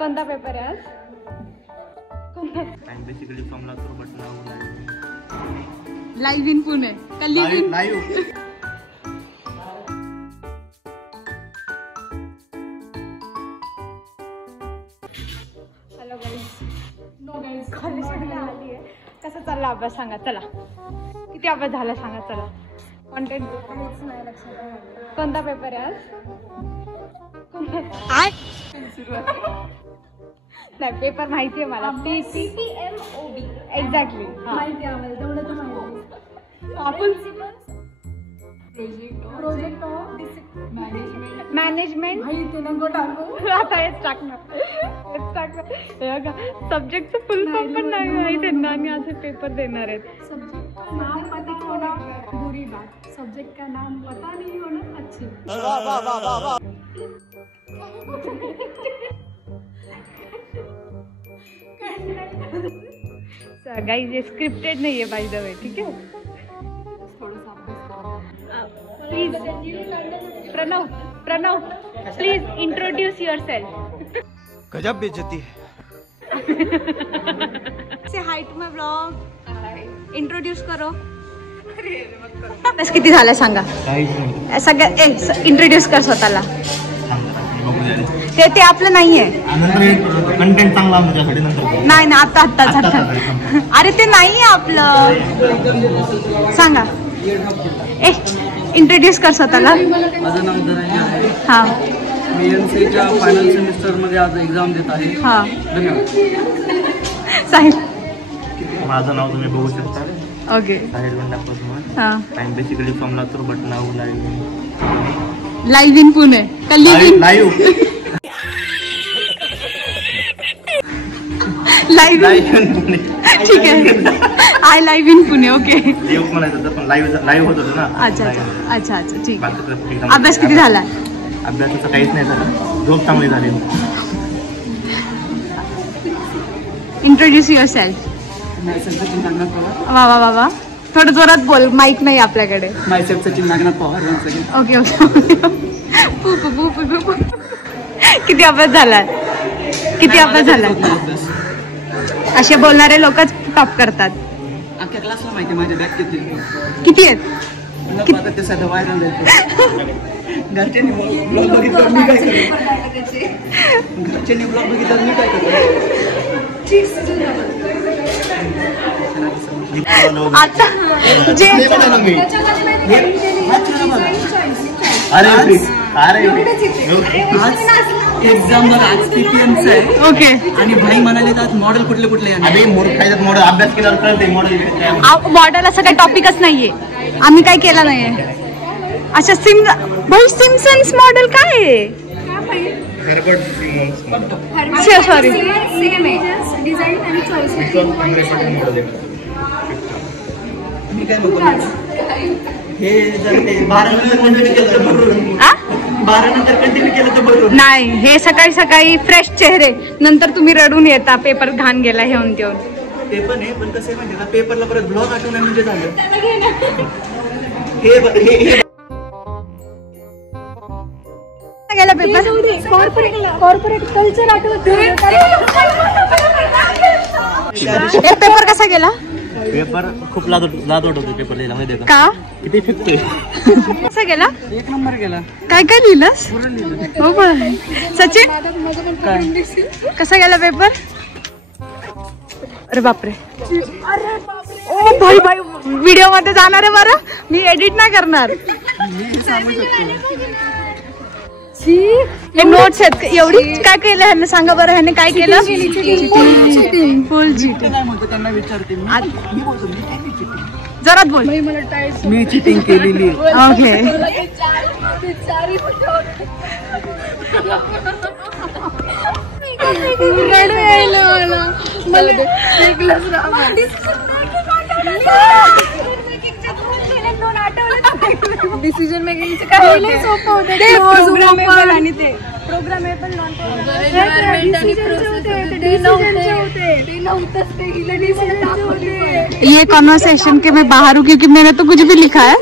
कोणता पेपर आहे आज? Basically from Latur but now live in Pune का लिव्ह इन? हॅलो गाईज, कॉलेजमध्ये आली आहे. कसा चालला अभ्यास सांगा चला. किती अभ्यास झाला सांगा चला. कॉन्टेंट नाही लक्षात. कोणता पेपर आहे आज? नाही पेपर माहिती आहे मला. PPMOB एक्झॅक्टली माहिती आहे आम्हाला. तेवढं तर माहिती. आपण प्रोजेक्ट मॅनेजमेंट माहिती नको टाकू. आता हेच टाकणार. सब्जेक्टचं फुल फॉर्म पण नाही माहिती त्यांना आणि असे पेपर देणार आहेत. सब्जेक्ट नाम पता होना बुरी बात. सब्जेक्ट का नाम पता नहीं होना अच्छी. गाइस ये स्क्रिप्टेड नहीं है बाय द वे, ठीक है. Please Pranav please introduce yourself. गजब बेइज्जती है. Say hi to my blog. Introduce करो. बस किती झालं सांगा. सगळं इंट्रोड्यूस कर स्वतःला. ते आपलं नाहीये. कंटेंट चांगला आमच्यासाठी नंतर. नाही ना आता. अरे ते नाहीये आपलं. सांगा. इंट्रोड्यूस कर स्वतःला. माझं नाव धनंजय आहे. हा. मी MCAच्या फायनल सेमिस्टर मध्ये आज एक्झाम देत आहे. हा. धन्यवाद. साहिल. माझं नाव तुम्ही बघू शकता. ओके. साहिल बंडापूर. हा. Basically from Latur but now live in Pune का live in? Live in Pune. ठीक आहे. I live in Pune. Okay. Live म्हणायचं पण लाईव्ह होत होतं ना. अच्छा ठीक आहे. अभ्यास किती झाला? अभ्यासाचं काहीच नाही झालं. झोप चांगली झाली. Introduce yourself. वा वा वा वा. थोडं जोरात बोल, माईक नाही आपल्याकडे. मायसेल्फ सचिन नागनाथ पवार. ओके. किती अभ्यास झाला? असे बोलणारे लोकच टॉप करतात. अख्ख्या क्लासला माहिती माझे बॅग किती आहेत? आता ते सध्या व्हायरल जायचं. घरच्यांनी ब्लॉग बघितलं मी काय करू. घरच्यांनी ब्लॉग बघितलं मी काय करू. आता जे एक्झाम बघा आज PPMचं आहे. ओके. आणि भाई म्हणाले आज मॉडेल कुठले अरे मॉडेल अभ्यास केल्यावर कळते. मॉडेल असं काही टॉपिकच नाहीये. आम्ही काय केलं नाहीये. अच्छा सिम्पसन्स मॉडेल काय आहे? सॉरी. मी काय नको. हे जर ते 12 नंतर कंटिन्यू केलं तर बरोबर. नाही हे सकाळी फ्रेश चेहरे नंतर तुम्ही रडून येता पेपर घाण गेला हे होऊन तेऊन. ते पण आहे पण कसं आहे माहिती का पेपरला परत ब्लॉग आठवण म्हणजे झालं. हे गेला पेपर. कॉर्पोरेट कल्चर आठवत. पेपर कसा गेला? पेपर खूप लादोट होते. पेपर लिहिला माहिती का? किती फिकतोय. कसा गेला? 1 नंबर गेला. काय लिहिलंस? हो पण सचिन कसा गेला पेपर? अरे बापरे. ओ भाई व्हिडिओ मध्ये जाणार आहे बरं. मी एडिट नाही करणार. हे नोट्स आहेत एवढी. काय केलं ह्याने सांगा बरं. ह्याने काय केलं? फुल चिटिंग. त्यांना विचारते जोरात बोल. मी चिटिंग केलेली. ओके. डिसिजन मेकिंगचं काय सोपं होतं. आणि ते प्रोग्रामेबल नॉन ये कॉन्वर्सेशन के मैं बाहर हूँ क्योंकि मैंने तो कुछ भी लिखा है.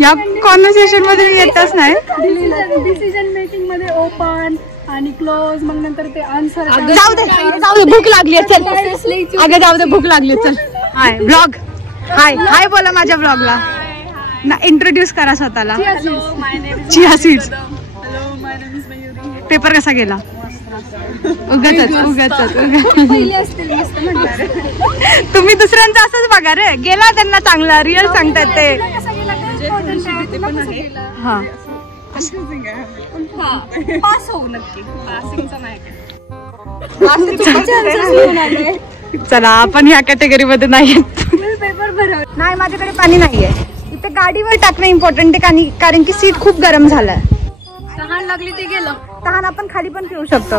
या कॉन्व्हर्सेशन मध्ये मी येतच नाही. डिसिजन मेकिंग मध्ये ओपन आणि क्लोज, मग नंतर ते आन्सर. जाऊ दे भूक लागली चल. अगं जाऊ दे भूक लागली चल. हाय ब्लॉग. हाय बोला माझ्या ब्लॉगला. ना इंट्रोड्यूस करा स्वतःला. Chia seeds. पेपर कसा गेला? उगाच तुम्ही दुसऱ्यांचं असंच बघा रे. गेला त्यांना चांगला रिअल सांगतात ते. हा पास होऊ नक्की. चला आपण ह्या कॅटेगरी मध्ये नाही. पेपर भरव. नाही माझ्याकडे पाणी नाहीये. इथे गाडीवर टाकणं इम्पॉर्टंट आहे कारण की सीट खूप गरम झालाय. तहान लागली ते गेलं. तहान आपण खाली पण पिऊ शकतो.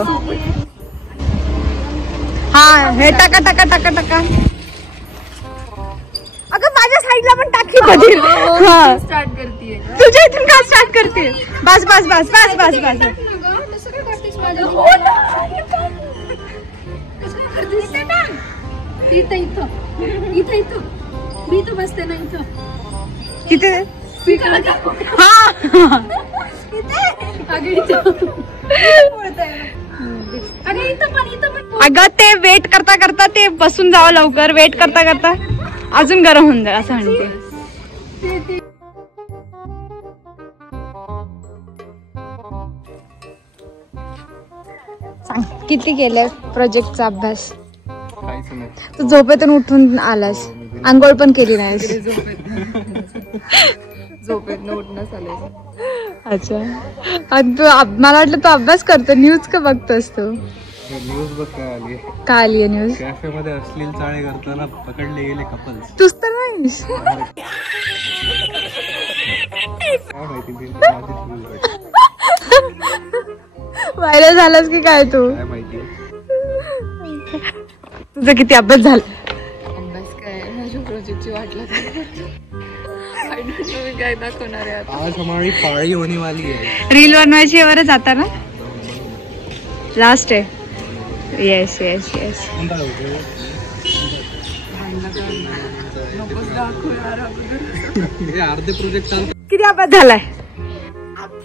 हा हे टाका टाका टाका टाका. अगं माझ्या साईडला पण टाकी बदल. स्टार्ट करते. तुझ्या इथून का स्टार्ट करते? बस बस बस बस बस बस. इथं इथं इथं इथं मी इथं बसते ना. इथं इथे हा अगं ते वेट करता करता ते बसून जावं लवकर. वेट करता करता अजून गरम होऊन जाईल असं म्हणते. सांग किती केलंय प्रोजेक्टचा अभ्यास? तू झोपेतून उठून आलास, आंघोळ पण केली नाहीस. झोपेतनं उठणं आलंय. अच्छा आणि तू मला वाटलं तू अभ्यास करतो. न्यूज का बघतोस तू? न्यूज बघ का आली आहे न्यूज? कॅफे मध्ये अश्लील चाळे करताना पकडले गेले कपल्स. तूच तर नाहीस. व्हायरल झालास की काय तू? काय माहिती. तुझा किती अभ्यास झाला? अभ्यास काय माझ्या प्रोजेक्टची वाट लागली. काय दाखवणार आहे आता? आज हमारी पार्टी होने वाली है. रील बनवायची आहे बरं जाताना. लास्ट आहे. Yes yes yes. अर्धे प्रोजेक्ट चालू. किती अभ्यास झालाय?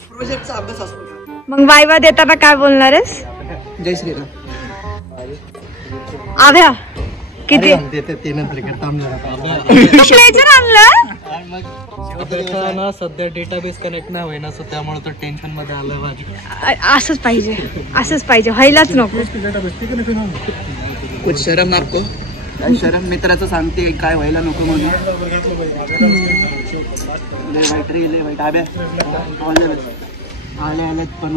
प्रोजेक्टचा अभ्यास असतो. मग वायवा देताना काय बोलणार आहेस? जय श्रीराम. आभ्या किती ते नंतर प्लेजर आणलं? ना सध्या डेटाबेस कनेक्ट नाही होईना सो त्यामुळे तो टेन्शन मध्ये आलं माझी. असंच पाहिजे असंच पाहिजे. व्हायलाच नको. कुछ शरम आपको? शरम मित्राचं सांगते काय व्हायला नको म्हणून. लय वाईट रे लय वाईट. आब्या आले पण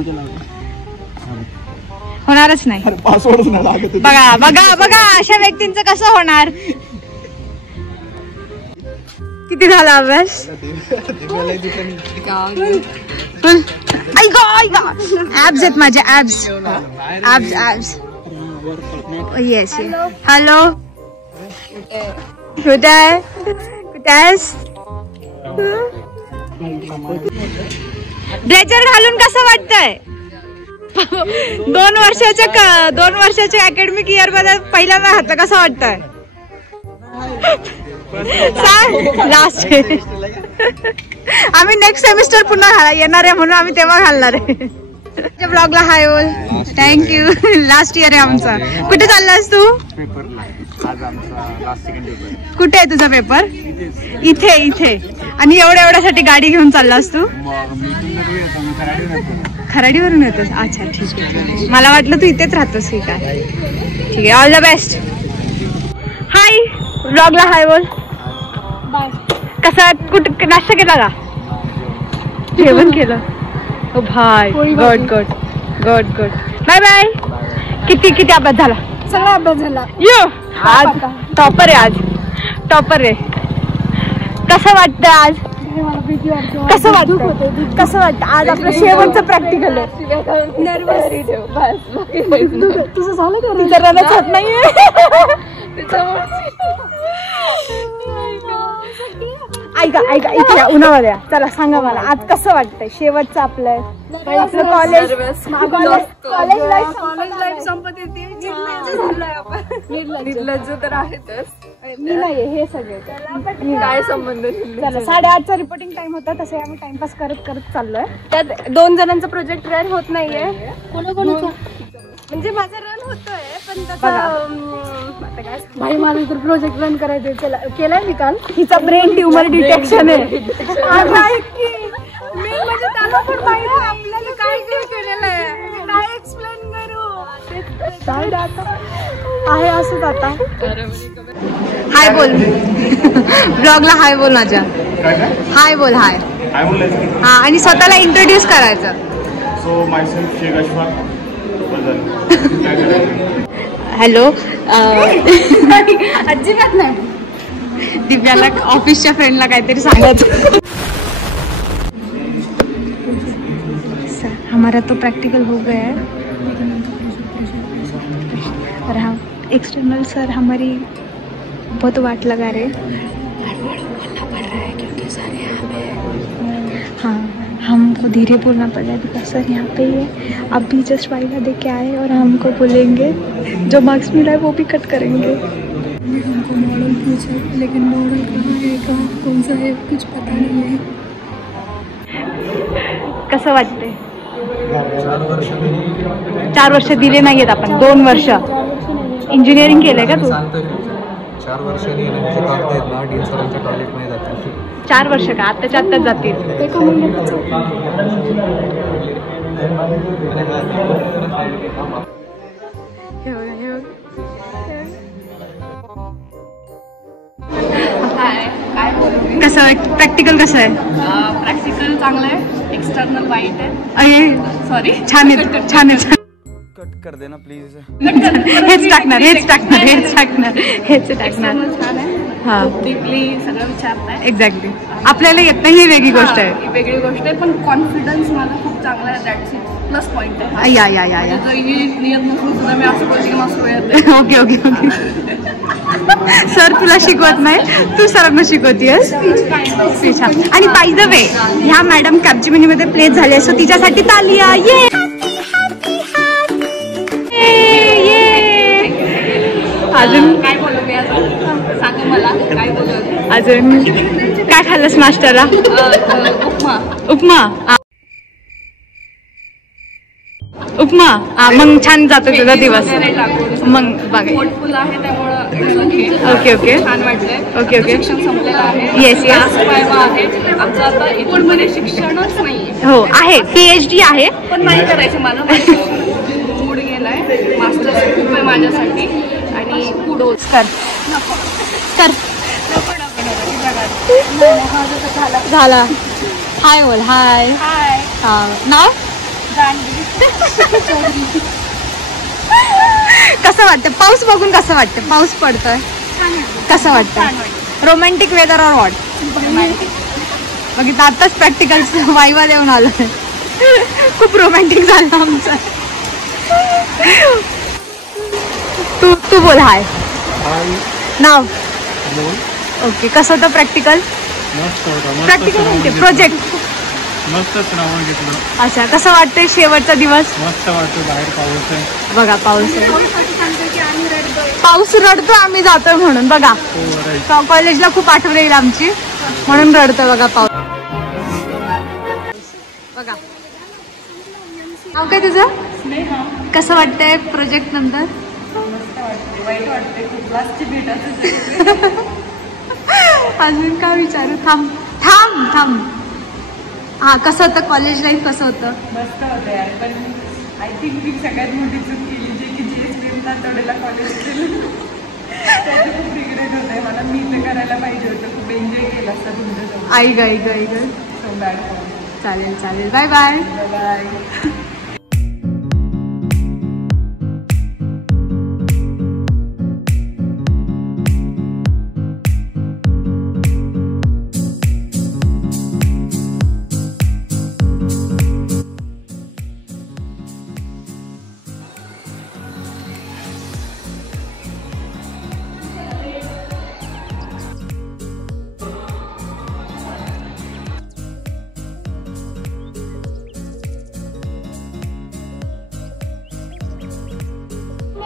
होणारच नाही. पासवर्डच नाही लागत. बघा बघा बघा अशा व्यक्तींचं कसं होणार? किती झाला अभ्यास? ऍब्स आहेत माझे. Abs abs abs. Yes hello. कुठे आहे? कुठे आहेस? ब्लेजर घालून कसं वाटतंय? 2 वर्षाच्या अकॅडमिक इयर मध्ये पहिल्यांदा घातलं. कसं वाटतंय? लास्ट आम्ही नेक्स्ट सेमिस्टर पुन्हा येणार आहे म्हणून आम्ही तेव्हा घालणार आहे. ब्लॉगला हाय बोल. थँक्यू. लास्ट इयर आहे आमचा. कुठे चाललास तू? कुठे आहे तुझा पेपर? इथे इथे. आणि एवढ्यासाठी गाडी घेऊन चाललास तू? खराडीवरून येतोस? अच्छा ठीक आहे. मला वाटलं तू इथेच राहतोस की काय. ठीक आहे. All the best. हाय ब्लॉगला हाय बोल. कसा कुठं नाश्ता केला का? जेवण केलं? ओ भाई good good good good. Bye bye. किती अभ्यास झाला? सगळा अभ्यास झाला. यो आज टॉपर आहे. आज टॉपर आहे. कसं वाटतं आज? कसं वाटतं आज आपलं शेवटचं प्रॅक्टिकल आहे? तुझं झालं का? तिचं रनच होत नाहीये. ऐका ऐका इथे या, उन्हामध्ये या. चला सांगा मला आज कसं वाटतंय शेवटचं आपलं कॉलेज लाईफ संपत येते. निर्लज्ज तर आहेतच. मी नाहीये हे सगळे काय संबंध? चला 8:30चा रिपोर्टिंग टाइम होता तसे आम्ही टाइमपास करत करत चाललोय. त्यात 2 जणांचा प्रोजेक्ट रन होत नाहीये. म्हणजे माझा रन होतोय पण भाई मला तर प्रोजेक्ट रन करायचंय. चला केलाय मी काल. हिचा ब्रेन ट्यूमर डिटेक्शन आहे. म्हणजे त्याला पण माहिती आहे आपल्याला काय केलेलं आहे. काय एक्सप्लेन करू आहे असंच आता. हाय बोल ब्लॉगला हाय बोल माझ्या. हाय बोल हाय. हा आणि स्वतःला इंट्रोड्यूस करायचं. So myself Shaikh Ashfaq. Hello अजिबात नाही. दिव्याला ऑफिसच्या फ्रेंडला काहीतरी सांगायचं. सर हमारा तो प्रैक्टिकल हो गया है और हम एक्सटर्नल सर हमारी बहुत वाट लगा रहे. हाँ हमको धीरे बोलना पड़ा बिकॉज सर यहाँ पे ही है. अभी जस्ट वाइवा दे के आए और हमको बोलेंगे जो मार्क्स मिला है वो भी कट करेंगे. हमको मॉडल पूछा लेकिन मॉडल कहाँ है कहाँ कौन सा है कुछ पता नहीं है. कसं वाटते? 4 वर्ष दिले नाहीयेत आपण. 2 वर्ष इंजिनिअरिंग केलंय का तू? 4 वर्षांनी नेमके काढता येत ना डीन सरांच्या कॉलेजमध्ये जातात. 4 वर्ष का? आत्ताच्या आत्ताच जातील. कसं आहे प्रॅक्टिकल? कसं आहे प्रॅक्टिकल? चांगलं आहे. एक्सटर्नल वाईट आहे. अरे सॉरी. छान आहे छान आहे. कट कर देना प्लीज. हेच टाकणार हेच टाकणार हेच टाकणार हेच टाकणार. छान आहे. हा डीपली सगळं विचारताय. एक्झॅक्टली. आपल्याला येत नाही ही वेगळी गोष्ट आहे. ही वेगळी गोष्ट आहे पण कॉन्फिडन्स माझा खूप चांगला आहे. दॅट्स प्लस पॉईंट आहे. या या या या जर ही नियत नसून सुद्धा मी असं बोलते की मस्त येते. Okay okay okay. सर तुला शिकवत नाही तू सरांना शिकवतीयस. आणि बाय द वे ह्या मॅडम कॅप्जिमिनी मध्ये प्लेस झाले सो तिच्यासाठी तालिया. ये अजून काय बोलू मी अजून? सांगा मला काय बोलू अजून काय खाल्लंस नाश्त्याला? उपमा. उपमा उपमा. मग छान जातो तुझा दिवस. मग बघा पोटफुल आहे त्यामुळं ओके ओके छान वाटतंय. ओके ओके शिक्षण संपलेलं आहे. येस येस आहे आमचं आता इकडमध्ये शिक्षणच नाहीये. हो आहे. PhD आहे पण नाही करायचं मला. मूड गेलाय. मास्टर्स खूप आहे माझ्यासाठी आणि कुडोज कर कर झाला. हाय बोल हाय. हाय. हा नाव कसं वाटतं? पाऊस बघून कसं वाटतं? पाऊस पडतोय कसं वाटतं? रोमॅन्टिक वेदर और वॉट? बघितलं आताच प्रॅक्टिकल वाईवा देऊन आलोय. खूप रोमॅन्टिक झालं आमचं. तू बोल हाय. नाव ओके. कसं होतं प्रॅक्टिकल? प्रॅक्टिकल म्हणते प्रोजेक्ट. मस्तच रावण घेतलं. अच्छा कसं वाटतंय शेवटचा दिवस? मस्त वाटतं. बाहेर पाऊस आहे. बघा पाऊस आहे. पाऊस रडतो आम्ही जातोय म्हणून. बघा कॉलेजला खूप आठवण येईल आमची म्हणून रडतो. बघा पाऊस. बघा नाव काय तुझं? कसं वाटतंय प्रोजेक्ट नंतर? अजून का विचारू? थांब थांब थांब. हा कसं होतं कॉलेज लाईफ? कसं होतं? मस्त होतं यार. पण आय थिंक मी सगळ्यात मोठी चूक केली जे की GSPMला तोडेला कॉलेज केलं. त्याचं खूप रिग्रेट होतंय मला. मी ते करायला पाहिजे होतं. खूप एन्जॉय केला असता तुमच्यासोबत. आई गाई गाई गाई. So bad. चालेल चालेल. Bye bye. Bye.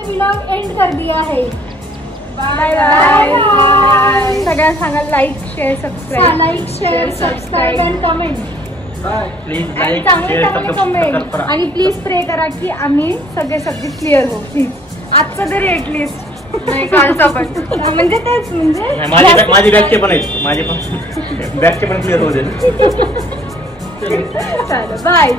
Vlog end कर दिया है. Bye bye. सगळ्यांना सांगा like share subscribe. Like share subscribe and comment. Please आणि चांगले चांगले कमेंट. आणि प्लीज प्रे करा की आम्ही सगळे सब्जेक्ट क्लिअर हो प्लीज. आजचं तरी ऍटलिस्ट. नाही कालचा पण. म्हणजे तेच म्हणजे माझे बॅगचे पण आहेत. माझे पण बॅगचे पण क्लिअर होते. चालेल बाय.